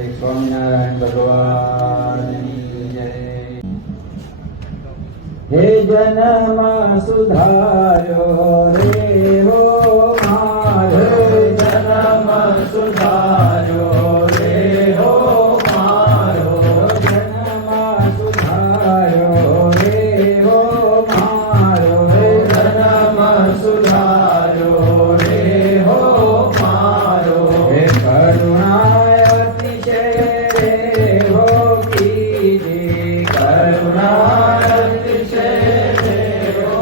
એક સ્વામિનારાયણ ભગવાનની જય. હે જન્મ સુધાર્યો રે હો મારો, જન્મ સુધાર્યો રે હો મારો, જન્મ સુધાર્યો રે હો મારો, જન્મ સુધાર્યો રે હો મારો. હે કરુણા અતિશય રે હો કીજી, કરુણા અતિશય રે હો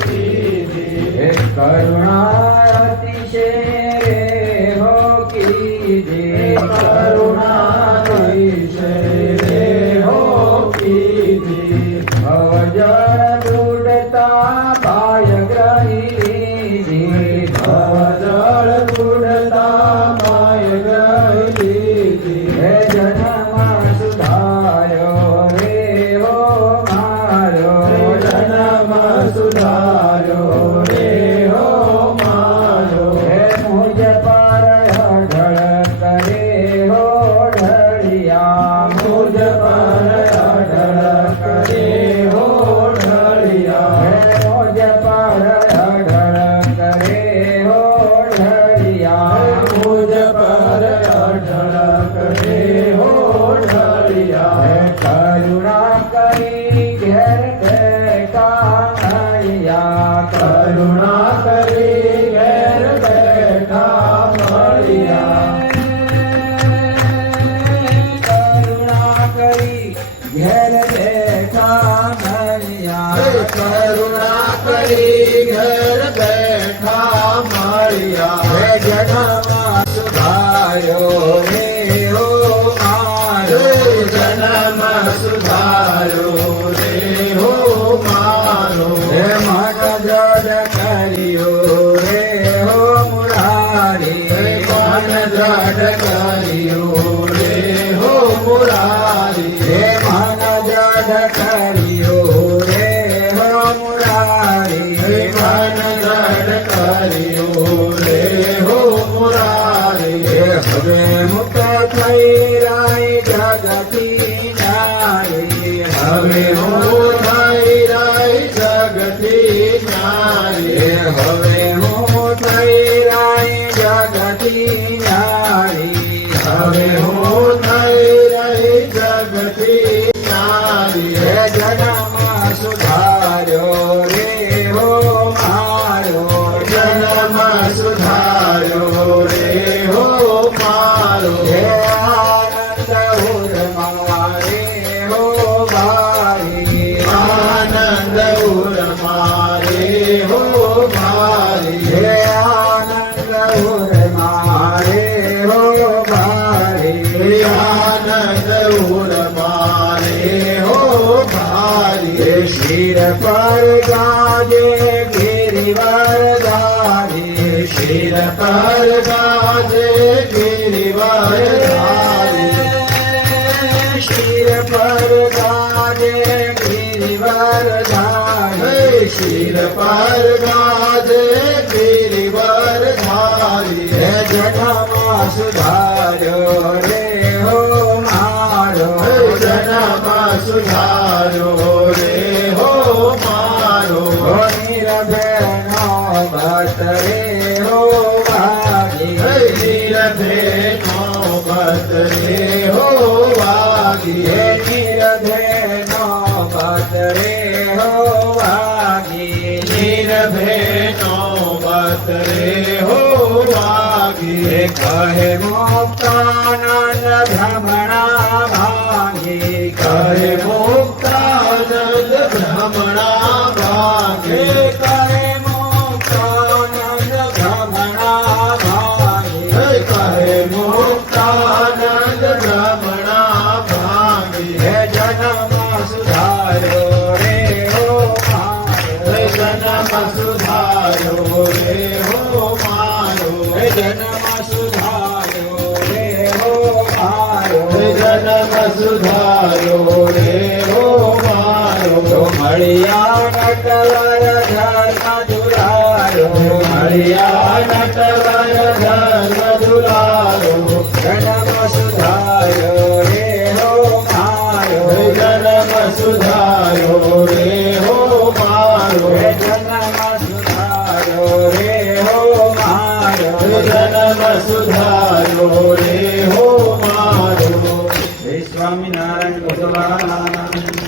કીજી, હે કરુણા અતિશય રે હો કીજી, કરુણા અતિશય રે હો કીજી. ભવજળ બુડતા પાય ગ્રહી, ભવજળ બુડતા પાય ગ્રહી. હે જન્મ સુધાર્યો રે હો મારો, જન્મ સુધાર્યો રે હો મારો. હે મુજ પર અઢળ કરે હો ઢળિયા, મુજ પર અઢળ કરે હો ઢળિયા. હે મુજ પર અઢળ કરે હો ઢળિયા, મુજ પર અઢળ કરે હો ઢળિયા. હે કરુણા કરી ઘેર બેઠા મળ્યા, કરુણા કરી ઘેર બેઠા મળ્યા. કરુણા કરી ઘેર બેઠા મળ્યા, કરુણા કરી ઘેર બેઠા મળ્યા. હે જન્મ સુધાર્યો રે હો મારો, જન્મ સુધાર્યો રે હો મારો. હે મન જડ કર્યો રે હો મુરારી, મન જડ કર્યો રે હો મુરારી. હે મન જડ કર્યો રે હો મુરારી, મન જડ કર્યો રે હો મુરારી. હવે મુક્ત થઈ રાય જગતી નારી, હવે હું થઈ રાય જગતી નારી. હવે હું થઈ રાય જગતી નારી, હવે હું થઈ રહી જગતી નારી. હે જન્મ સુધાર્યો રે હો મારો, જન્મ સુધાર્યો રે હો મારો. હે આનંદ ઉર્મારે હો ભારી, આનંદ ઉર્મારે હો ભારી. હે આનંદ ઉર્મારે હો ભારી, આનંદ ઉર્મારે હો ભારી. હે શિર પર ગાજે ગિરિવર ગાજે, શિર પર ગાજે ગિરિવર ગાજે. શિર પર ગાજે ગિરિવર ગાજે, શિર પર ગાજે ગિરિવર ગાજે. હે જન્મ સુધાર્યો રે હો મારો, જન્મ સુધાર્યો રે હો મારો. નિરભેનો ભટ રે હો ભાગી, નિરભેનો ભટ રે હો ભાગી. હે નિરભેનો ભટ રે હો ભાગી, નિરભેનો ભટ રે હો ભાગી. હે કહે મુક્તાનંદ ભ્રમણા ભાગી, કહે મુક્તાનંદ ભ્રમણા ભાગી. કહે મુક્તાનંદ ભ્રમણા ભાગી, કહે મુક્તાનંદ ભ્રમણા ભાગી. હે જન્મ સુધાર્યો રે હો મારો, હે જન્મ સુધાર્યો રે હો મારો. હે જન્મ સુધાર્યો રે હો મારો, હે જન્મ સુધાર્યો રે હો મારો. મળ્યા નટવર ધર્મ દુલારો, મળ્યા નટવર ધર્મ દુલારો. જન્મ સુધાર્યો સુધાર્યો રે હો મારો જન્મ સુધાર્યો રે હો મારો જન્મ સુધાર્યો રે હો મારો જય સ્વામિનારાયણ ભગવાન